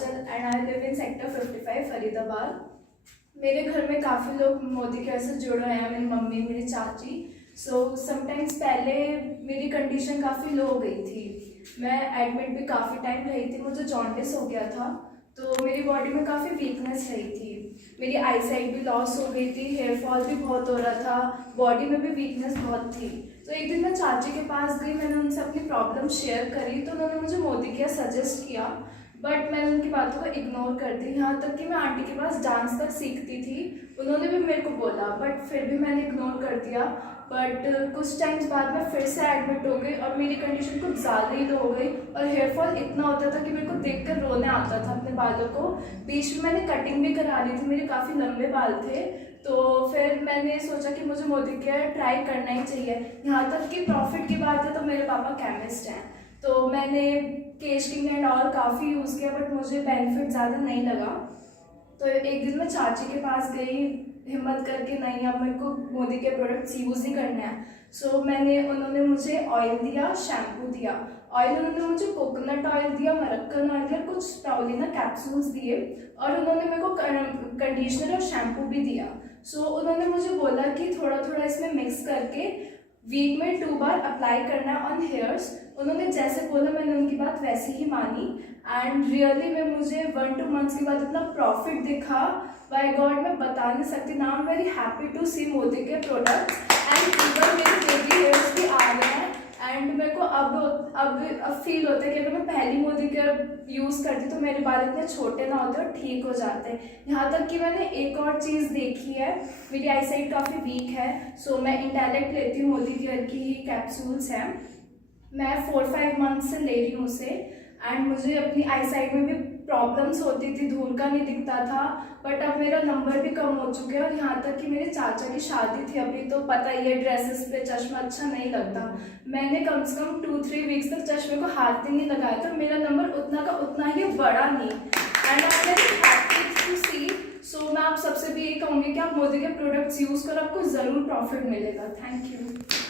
And I live in sector 55 Faridabad. मेरे घर में काफ़ी लोग मोदी केयर से जुड़े हैं, मेरी मम्मी, मेरी चाची। समटाइम्स पहले मेरी कंडीशन काफ़ी लो हो गई थी, मैं एडमिट भी काफ़ी टाइम रही थी, मुझे जॉन्डिस हो गया था, तो मेरी बॉडी में काफ़ी वीकनेस रही थी, मेरी आई साइट भी लॉस हो गई थी, हेयर फॉल भी बहुत हो रहा था, बॉडी में भी वीकनेस बहुत थी। तो एक दिन मैं चाची के पास गई, मैंने उनसे अपनी प्रॉब्लम शेयर करी, तो उन्होंने मुझे मोदी केयर सजेस्ट किया, बट मैंने उनकी बातों को इग्नोर कर दी। यहाँ तक कि मैं आंटी के पास डांस तक सीखती थी, उन्होंने भी मेरे को बोला, बट फिर भी मैंने इग्नोर कर दिया। बट कुछ टाइम्स बाद में फिर से एडमिट हो गई और मेरी कंडीशन कुछ ज़्यादा ही लो हो गई और हेयर फॉल इतना होता था कि मेरे को देखकर रोने आता था अपने बालों को। बीच में मैंने कटिंग भी करा ली थी, मेरे काफ़ी लंबे बाल थे, तो फिर मैंने सोचा कि मुझे मोदी केयर ट्राई करना ही चाहिए। यहाँ तक कि प्रॉफिट की बात है तो मेरे पापा केमिस्ट हैं, तो मैंने केश किंग एंड ऑल काफ़ी यूज़ किया, बट मुझे बेनिफिट ज़्यादा नहीं लगा। तो एक दिन मैं चाची के पास गई हिम्मत करके, नहीं अब मेरे को मोदी के प्रोडक्ट्स यूज़ ही करने हैं। उन्होंने मुझे ऑयल दिया, शैम्पू दिया। ऑयल उन्होंने मुझे कोकोनट ऑयल दिया, मरक्कन ऑयल दिया, कुछ स्पाउलिना कैप्सूल्स दिए और उन्होंने मेरे को कंडीशनर और शैम्पू भी दिया। उन्होंने मुझे बोला कि थोड़ा थोड़ा इसमें मिक्स करके वीक में 2 बार अप्लाई करना है ऑन हेयर्स। उन्होंने जैसे बोला मैंने उनकी बात वैसे ही मानी एंड रियली में मुझे 1-2 मंथ्स के बाद इतना प्रॉफिट दिखा, बाय गॉड मैं बता नहीं सकती। Now I am very happy to see Modi के प्रोडक्ट्स एंड इवन मेरे बेबी हेयर्स भी आ गए हैं एंड मेरे को अब फील होता है कि अगर मैं पहली मोदी केयर यूज़ करती तो मेरे बाल इतने छोटे ना होते और ठीक हो जाते। यहाँ तक कि मैंने एक और चीज़ देखी है, मेरी आई साइट काफ़ी वीक है, मैं इंटेलेक्ट लेती हूँ, मोदी केयर की ही कैप्सूल्स हैं, मैं 4-5 मंथ से ले रही हूँ उसे एंड मुझे अपनी आई साइट में भी प्रॉब्लम्स होती थी, धूल का नहीं दिखता था, बट अब मेरा नंबर भी कम हो चुके हैं और यहाँ तक कि मेरे चाचा की शादी थी अभी, तो पता ही है ड्रेसेस पे चश्मा अच्छा नहीं लगता, मैंने कम से कम 2-3 वीक्स तक चश्मे को हाथ ही नहीं लगाया था, मेरा नंबर उतना का उतना ही बड़ा नहीं and I am very happy to see. मैं आप सबसे भी ये कहूँगी कि आप मोदी के प्रोडक्ट्स यूज़ करो, आपको ज़रूर प्रॉफिट मिलेगा। Thank you.